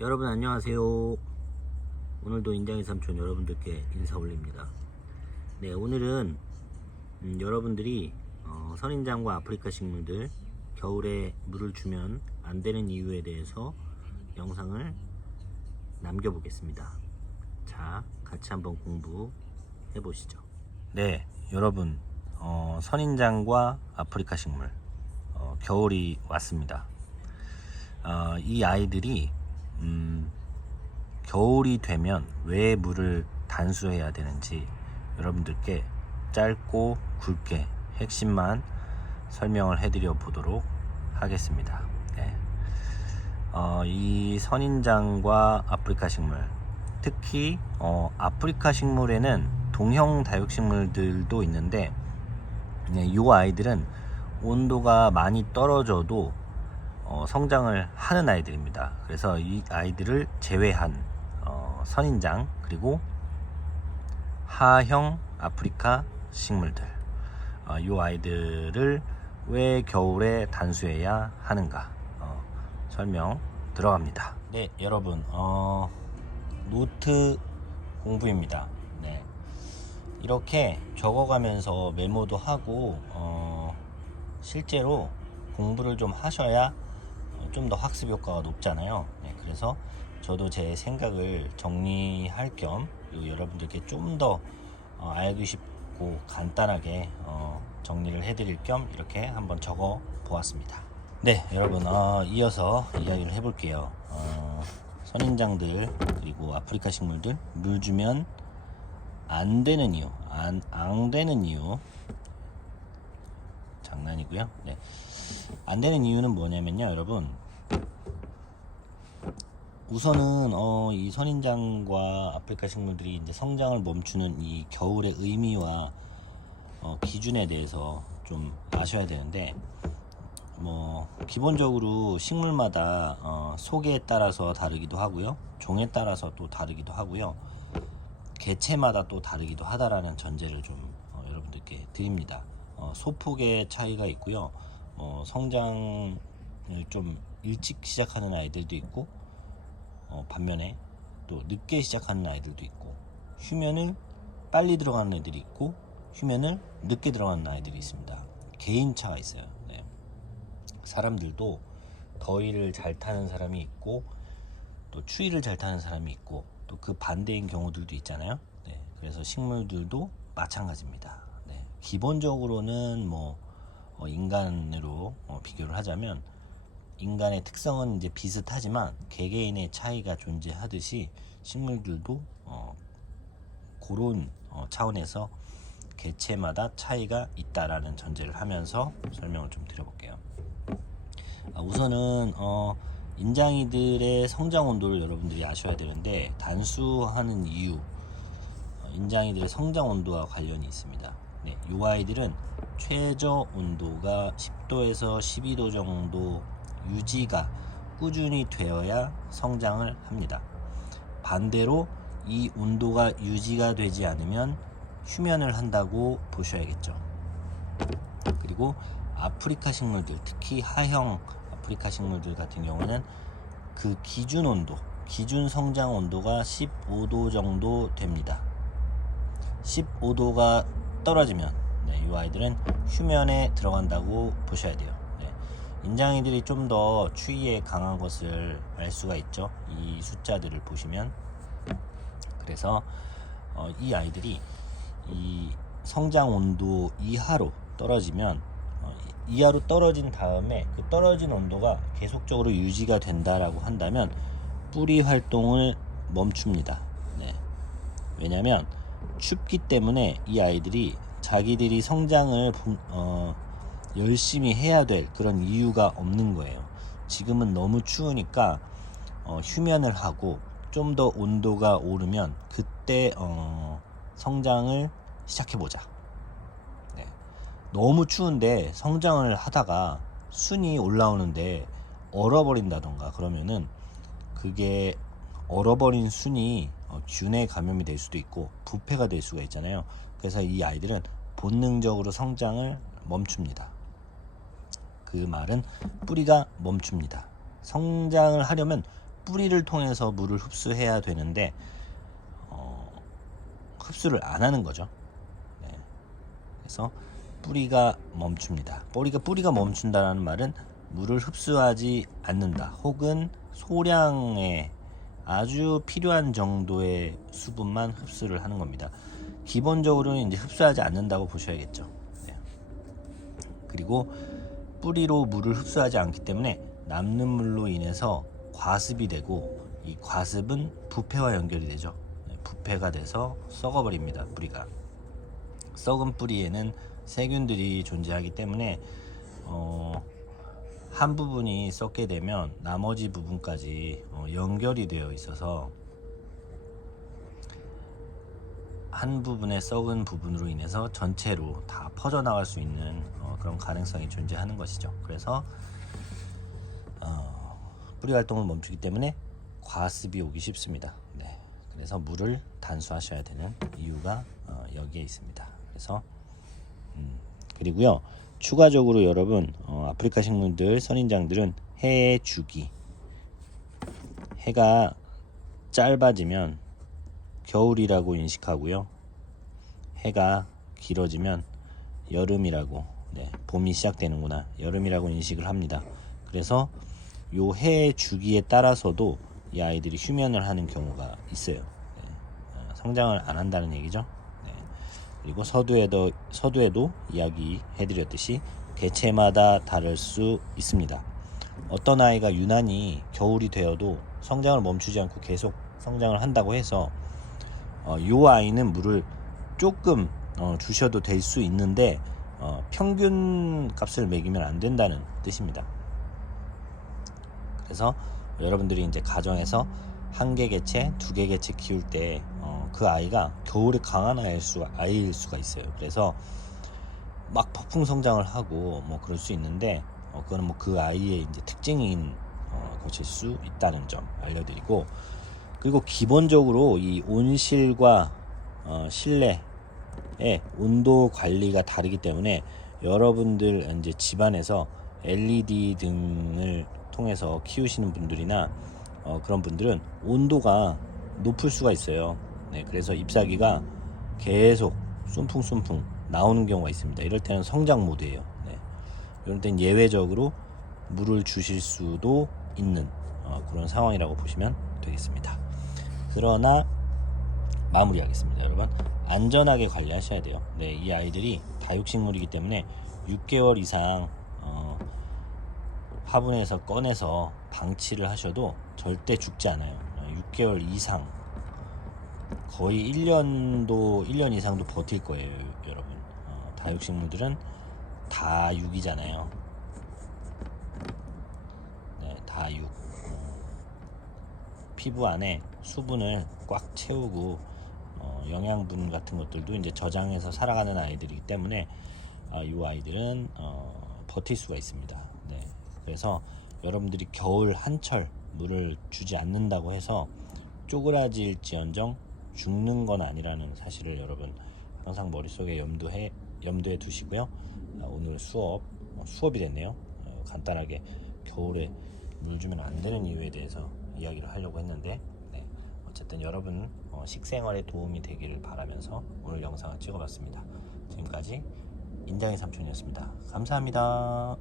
여러분 안녕하세요. 오늘도 인장의 삼촌 여러분들께 인사 올립니다. 네, 오늘은 여러분들이 선인장과 아프리카 식물들 겨울에 물을 주면 안 되는 이유에 대해서 영상을 남겨보겠습니다. 자, 같이 한번 공부해 보시죠. 네, 여러분 선인장과 아프리카 식물 겨울이 왔습니다. 이 아이들이 겨울이 되면 왜 물을 단수해야 되는지 여러분들께 짧고 굵게 핵심만 설명을 해드려 보도록 하겠습니다. 네. 이 선인장과 아프리카 식물, 특히 아프리카 식물에는 동형 다육식물들도 있는데 이 아이들은 온도가 많이 떨어져도 성장을 하는 아이들입니다. 그래서 이 아이들을 제외한 선인장 그리고 하형 아프리카 식물들, 이 아이들을 왜 겨울에 단수해야 하는가 설명 들어갑니다. 네, 여러분 노트 공부입니다. 네, 이렇게 적어가면서 메모도 하고 실제로 공부를 좀 하셔야 좀 더 학습 효과가 높잖아요. 네, 그래서 저도 제 생각을 정리할 겸 여러분들께 좀 더 알기 쉽고 간단하게 정리를 해드릴 겸 이렇게 한번 적어 보았습니다. 네, 여러분 이어서 이야기를 해볼게요. 선인장들 그리고 아프리카 식물들 물 주면 안 되는 이유, 안 되는 이유, 장난이고요. 네, 안 되는 이유는 뭐냐면요, 여러분. 우선은 이 선인장과 아프리카 식물들이 이제 성장을 멈추는 이 겨울의 의미와 기준에 대해서 좀 아셔야 되는데, 기본적으로 식물마다 속에 따라서 다르기도 하고요, 종에 따라서 또 다르기도 하고요, 개체마다 또 다르기도 하다라는 전제를 좀 여러분들께 드립니다. 소폭의 차이가 있고요. 성장을 좀 일찍 시작하는 아이들도 있고 반면에 또 늦게 시작하는 아이들도 있고 휴면을 빨리 들어가는 애들이 있고 휴면을 늦게 들어가는 아이들이 있습니다. 개인차가 있어요. 네. 사람들도 더위를 잘 타는 사람이 있고 또 추위를 잘 타는 사람이 있고 또 그 반대인 경우들도 있잖아요. 네. 그래서 식물들도 마찬가지입니다. 네. 기본적으로는 인간으로 비교를 하자면 인간의 특성은 이제 비슷하지만 개개인의 차이가 존재하듯이 식물들도 그런 차원에서 개체마다 차이가 있다라는 전제를 하면서 설명을 좀 드려볼게요. 우선은 인장이들의 성장 온도를 여러분들이 아셔야 되는데 단수하는 이유, 인장이들의 성장 온도와 관련이 있습니다. 네, 이 아이들은 최저 온도가 10도에서 12도 정도 유지가 꾸준히 되어야 성장을 합니다. 반대로 이 온도가 유지가 되지 않으면 휴면을 한다고 보셔야겠죠. 그리고 아프리카 식물들, 특히 하형 아프리카 식물들 같은 경우는 그 기준 온도, 기준 성장 온도가 15도 정도 됩니다. 15도가 떨어지면 이 아이들은 휴면에 들어간다고 보셔야 돼요. 인장이들이 좀 더 추위에 강한 것을 알 수가 있죠. 이 숫자들을 보시면. 그래서 이 아이들이 이 성장 온도 이하로 떨어지면 이하로 떨어진 다음에 그 떨어진 온도가 계속적으로 유지가 된다라고 한다면 뿌리 활동을 멈춥니다. 네. 왜냐하면 춥기 때문에 이 아이들이 자기들이 성장을 열심히 해야 될 그런 이유가 없는 거예요. 지금은 너무 추우니까 휴면을 하고 좀 더 온도가 오르면 그때 성장을 시작해보자. 네. 너무 추운데 성장을 하다가 순이 올라오는데 얼어버린다던가 그러면은 그게 얼어버린 순이 균에 감염이 될 수도 있고 부패가 될 수가 있잖아요. 그래서 이 아이들은 본능적으로 성장을 멈춥니다. 그 말은 뿌리가 멈춥니다. 성장을 하려면 뿌리를 통해서 물을 흡수해야 되는데 흡수를 안 하는 거죠. 네. 그래서 뿌리가 멈춥니다. 뿌리가 멈춘다는 말은 물을 흡수하지 않는다, 혹은 소량의 아주 필요한 정도의 수분만 흡수를 하는 겁니다. 기본적으로는 이제 흡수하지 않는다고 보셔야겠죠. 네. 그리고 뿌리로 물을 흡수하지 않기 때문에 남는 물로 인해서 과습이 되고, 이 과습은 부패와 연결이 되죠. 네, 부패가 돼서 썩어버립니다. 뿌리가. 썩은 뿌리에는 세균들이 존재하기 때문에 한 부분이 썩게 되면 나머지 부분까지 연결이 되어 있어서 한 부분의 썩은 부분으로 인해서 전체로 다 퍼져나갈 수 있는 그런 가능성이 존재하는 것이죠. 그래서 뿌리 활동을 멈추기 때문에 과습이 오기 쉽습니다. 네. 그래서 물을 단수하셔야 되는 이유가 여기에 있습니다. 그래서 그리고요, 추가적으로 여러분, 아프리카 식물들, 선인장들은 해의 주기, 해가 짧아지면 겨울이라고 인식하고요, 해가 길어지면 여름이라고, 네, 봄이 시작되는구나, 여름이라고 인식을 합니다. 그래서 요 해의 주기에 따라서도 이 아이들이 휴면을 하는 경우가 있어요. 네, 성장을 안 한다는 얘기죠. 네. 그리고 서두에도 이야기해드렸듯이 개체마다 다를 수 있습니다. 어떤 아이가 유난히 겨울이 되어도 성장을 멈추지 않고 계속 성장을 한다고 해서 요 아이는 물을 조금 주셔도 될 수 있는데 평균 값을 매기면 안 된다는 뜻입니다. 그래서 여러분들이 이제 가정에서 1개 개체, 2개 개체 키울 때 그 아이가 겨울에 강한 아이일 수가 있어요. 그래서 막 폭풍 성장을 하고 뭐 그럴 수 있는데 그거는 뭐 그 아이의 이제 특징인 것일 수 있다는 점 알려드리고, 그리고 기본적으로 이 온실과 실내의 온도 관리가 다르기 때문에 여러분들 이제 집안에서 LED 등을 통해서 키우시는 분들이나 그런 분들은 온도가 높을 수가 있어요. 네, 그래서 잎사귀가 계속 쏨풍쏨풍 나오는 경우가 있습니다. 이럴 때는 성장 모드예요. 네, 이럴 땐 예외적으로 물을 주실 수도 있는 그런 상황이라고 보시면 되겠습니다. 그러나 마무리하겠습니다. 여러분, 안전하게 관리하셔야 돼요. 네, 이 아이들이 다육식물이기 때문에 6개월 이상 화분에서 꺼내서 방치를 하셔도 절대 죽지 않아요. 6개월 이상, 거의 1년 이상도 버틸 거예요, 여러분. 다육식물들은 다육이잖아요. 네, 다육. 피부 안에 수분을 꽉 채우고 영양분 같은 것들도 이제 저장해서 살아가는 아이들이기 때문에 이 아이들은 버틸 수가 있습니다. 네, 그래서 여러분들이 겨울 한철 물을 주지 않는다고 해서 쪼그라질지언정 죽는 건 아니라는 사실을 여러분 항상 머릿속에 염두에 두시고요. 오늘 수업이 됐네요. 간단하게 겨울에 물 주면 안 되는 이유에 대해서 이야기를 하려고 했는데, 네, 어쨌든 여러분 식생활에 도움이 되기를 바라면서 오늘 영상을 찍어봤습니다. 지금까지 인장의 삼촌이었습니다. 감사합니다.